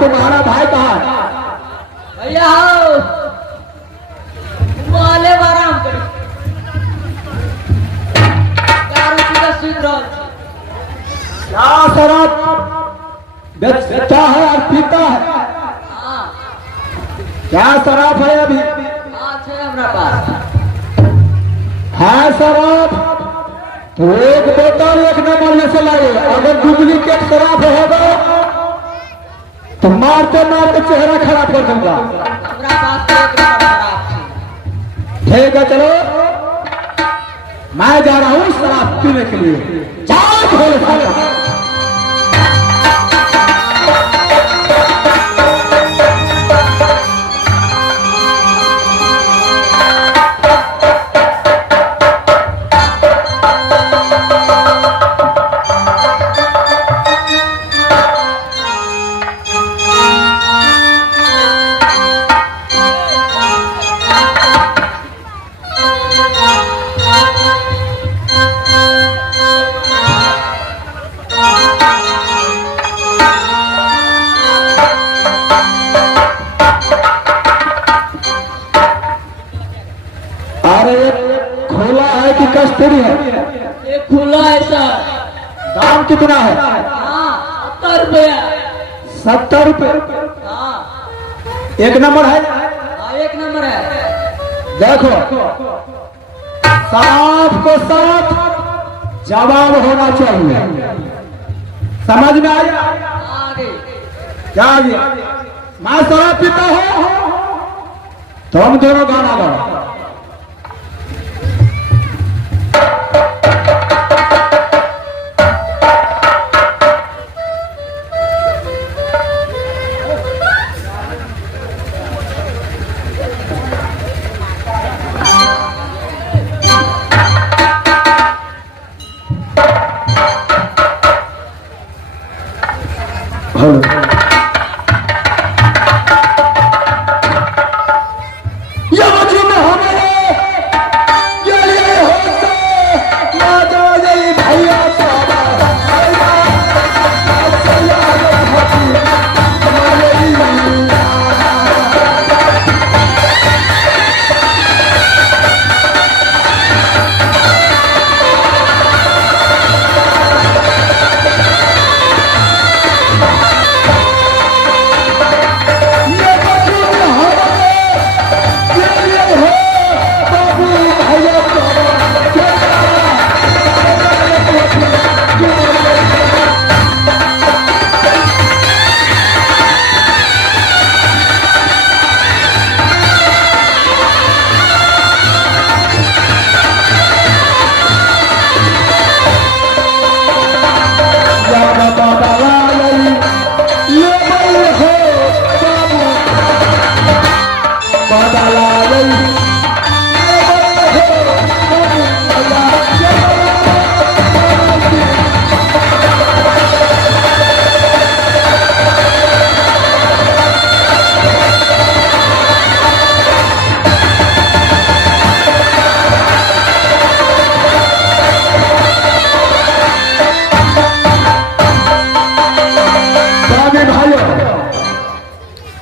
तुम्हारा भाई कहाँ है? भैया वाले आराम करी क्या शराब बेचता है और पीता है? क्या शराब है अभी? हमारा पास है शराब तो एक बोतल एक नंबर में से लाए। अगर डुप्लीकेट शराब होगा तो मारते मारते चेहरा खराब कर दूंगा। हमारा पास तो एक नंबर शराब थी। ठीक है चलो, मैं जा रहा हूँ शराब पीने के लिए। जाओ भोले भाले। खोला है कि कस्तूरी है? ये खुला है सर। दाम कितना है? 70 रुपया। 70 रुपये? हाँ एक नंबर है? एक नंबर है। देखो शराब को साथ जवाब होना चाहिए, समझ में आया? क्या आ गया? मैं शराब पीता हूँ, तुम दोनों गाना गाओ।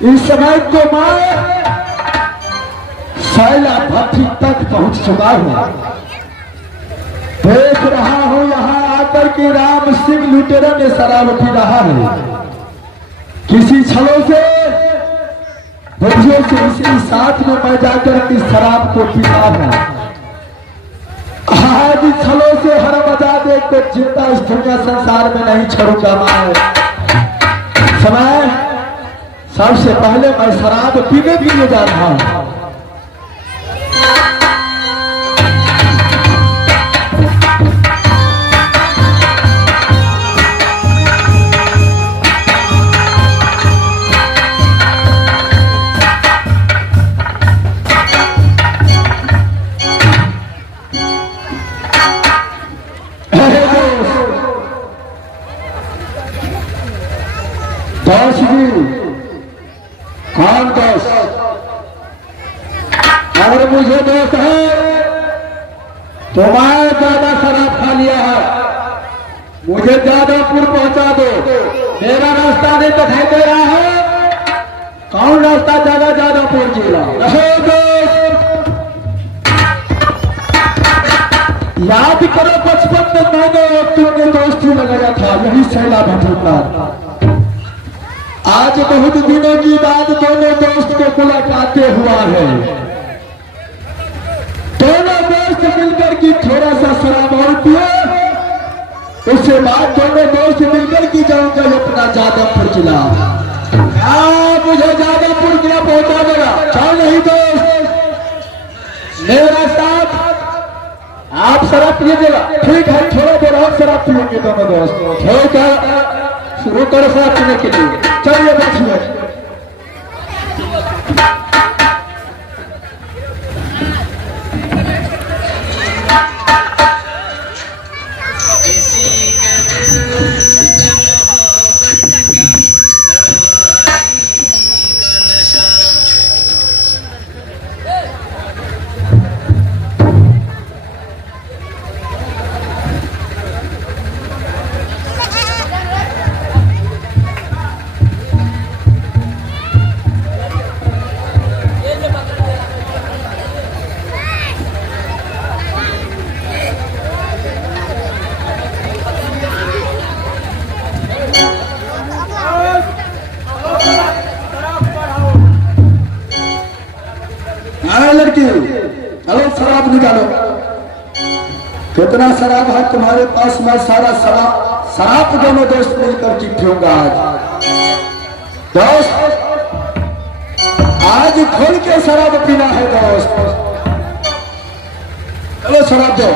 इस समय तो मैं शैला भट्टी तक पहुंच चुका हूं। देख रहा हूं यहां आकर के राम सिंह लुटेरा में शराब पी रहा है। किसी छलों से बुढ़ियों से इसके साथ में मैं जाकर इस शराब को पीता हूं। आज छलों से हर मजा देख कर जिंदा इस दुनिया संसार में नहीं छोड़ूंगा मैं। समय सबसे पहले मैं शराब पीने के लिए जा रहा हूं। दोस्त जी, कौन दोस्त? अगर मुझे दोस्त है तो मैं ज्यादा शराब खा लिया है, मुझे ज्यादा पुर पहुंचा दो। मेरा रास्ता नहीं दिखाई दे रहा है कौन रास्ता जाना जादापुर जिला? याद करो बचपन में मैंने एक तुमने दोस्ती लगाया था, यही शैला भटूरदार। आज बहुत दिनों की बाद दोनों दोस्त को मुलाकातें हुआ है। दोनों दोस्त मिलकर की थोड़ा सा शराब और पिए, उसके बाद दोनों दोस्त मिलकर की जाऊंगा अपना जादवपुर जिला। मुझे जादवपुर जिला पहुंचा देगा, चल नहीं दोस्त मेरा साथ। आप शराब पिएगा? ठीक है, थोड़ा देर और शराब पिएंगे दोनों दोस्त। ठीक है, शुरू करो शराब पीने के लिए। चलिए बैठिए। लड़की, चलो शराब निकालो। कितना शराब है तुम्हारे पास? मैं सारा शराब दोनों दोस्त मिलकर की पीऊंगा आज। दोस्त, आज खोल के शराब पीना है दोस्त। चलो शराब दो।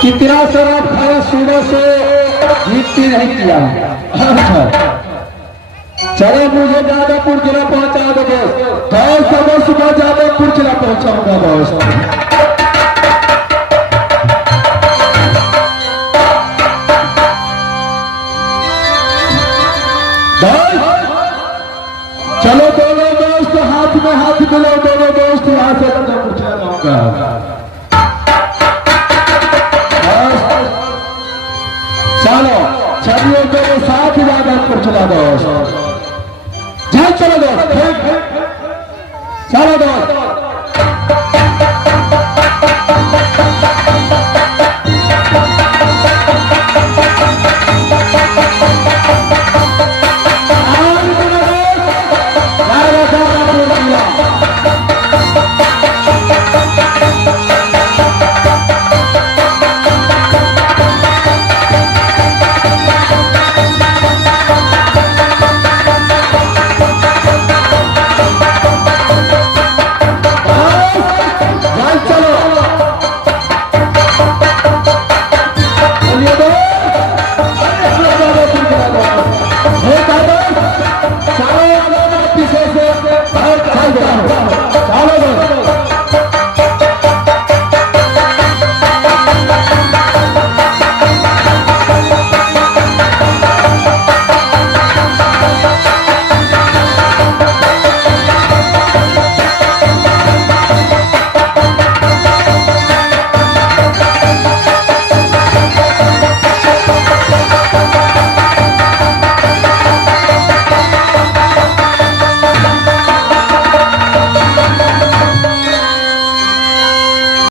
कितना शराब खाया सुबह से जीतती नहीं किया। अच्छा चलो मुझे जादवपुर जिला पहुंचा दो दोस्त सुबह जादवपुर जिला पहुंचाऊंगा दोस्त। चलो दोनों दोस्त हाथ में हाथ मिलाओ, दोनों दोस्त यहाँ से जादवपुर चला जाऊंगा। चलो चलिए दोनों साथ जादवपुर चला दो। चलो दोस्त चलो दोस्त।